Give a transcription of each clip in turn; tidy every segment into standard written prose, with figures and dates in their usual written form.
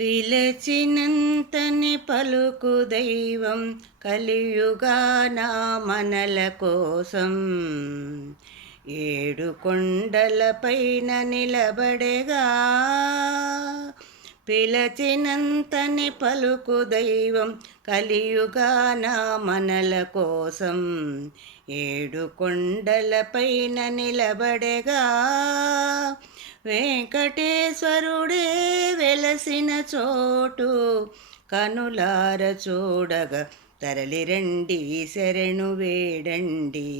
పిలచినంతని పలుకు దైవం కలియుగాన మనల కోసం. ఏడు కొండలపైన నిలబడేగా పిలచినంతని పలుకు దైవం కలియుగాన మనల కోసం. ఏడు కొండలపైన నిలబడేగా వెంకటేశ్వరుడే వెలసిన చోటు కనులార చూడగా తరలిరండి శరణు వేడండి.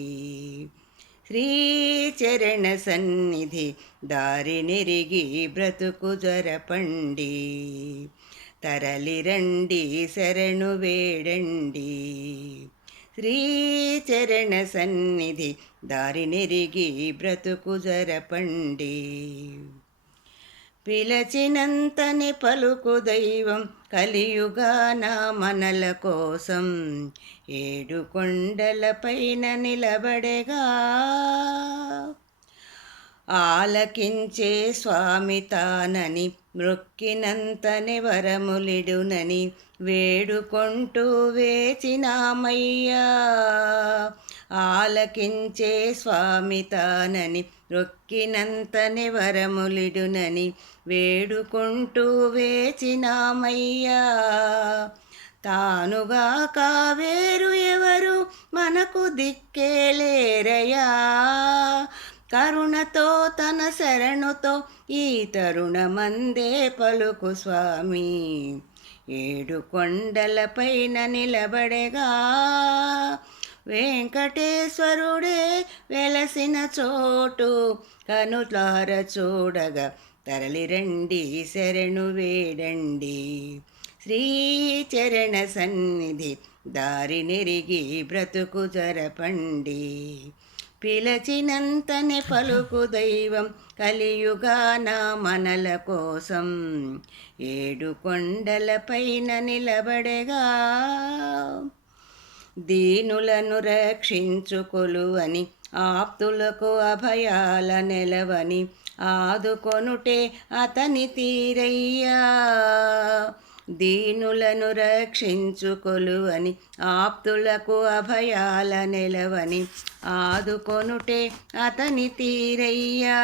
శ్రీచరణ సన్నిధి దారి నెరిగి బ్రతుకు జరపండి. తరలిరండి శరణు వేడండి. శ్రీచరణ సన్నిధి దారి నెరిగి బ్రతుకు జరపండి. పిలచినంతని పలుకు దైవం కలియుగాన మనల కోసం. ఏడు కొండలపైన నిలబడేగా ఆలకించే స్వామి తానని మ్రొక్కినంతని వరములిడునని వేడుకొంటూ వేచినామయ్యా. ఆలకించే స్వామి తానని మ్రొక్కినంతని వరములిడునని వేడుకొంటూ వేచినామయ్యా. తానుగా కావేరు ఎవరు మనకు దిక్కేలేరయ్యా. కరుణతో తన శరణుతో ఈ తరుణమందే పలుకు స్వామి. ఏడు కొండలపైన నిలబడేగా వెంకటేశ్వరుడే వెలసిన చోటు కనులార చూడగా తరలిరండి శరణు వేడండి. శ్రీచరణ సన్నిధి దారి నెరిగి బ్రతుకు జరపండి. పిలచినంతని పలుకు దైవం కలియుగాన మనల కోసం. ఏడు కొండలపైన నిలబడేగా దీనులను రక్షించుకొలువని ఆప్తులకు అభయాల నెలవని ఆదుకొనుటే అతని తీరయ్యా. దీనులను రక్షించుకొలువని ఆప్తులకు అభయాల నెలవని ఆదుకొనుటే అతని తీరయ్యా.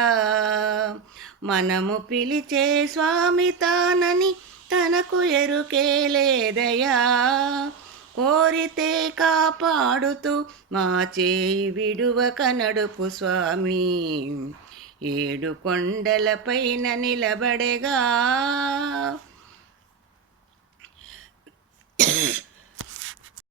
మనము పిలిచే స్వామి తానని తనకు ఎరుకే లేదయా. కోరితే కాపాడుతూ మా చేయి విడువక నడుపు స్వామి. ఏడు కొండలపైన నిలబడేగా